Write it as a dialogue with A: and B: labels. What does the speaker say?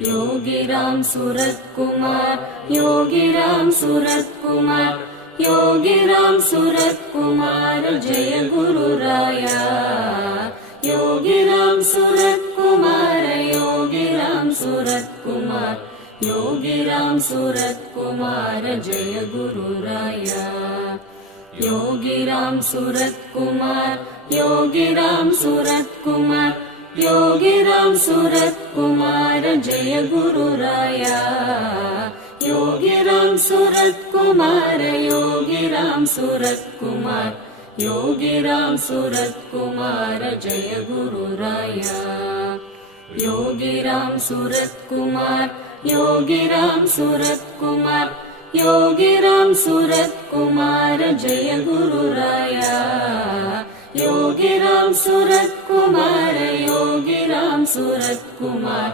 A: योगिराम राम कुमार कुमा योगी कुमार सूर कुमा कुमार जय गुरुराया योगिराम रा कुमार कुमारगी राम कुमार कुमा योगी कुमार जय गुरुराया योगिराम राम कुमार कुमा योगी कुमार सूर कुमा कुमार जय गुरु राया योगी राम सूर कुमारगे कुमार योगिराम कुमा कुमार जय गुरुरायाोगी योगिराम सूर कुमार योगिराम सूर कुमार योगिराम राम कुमार जय गुरु राया योगी राम सूर कुमारगी कुमार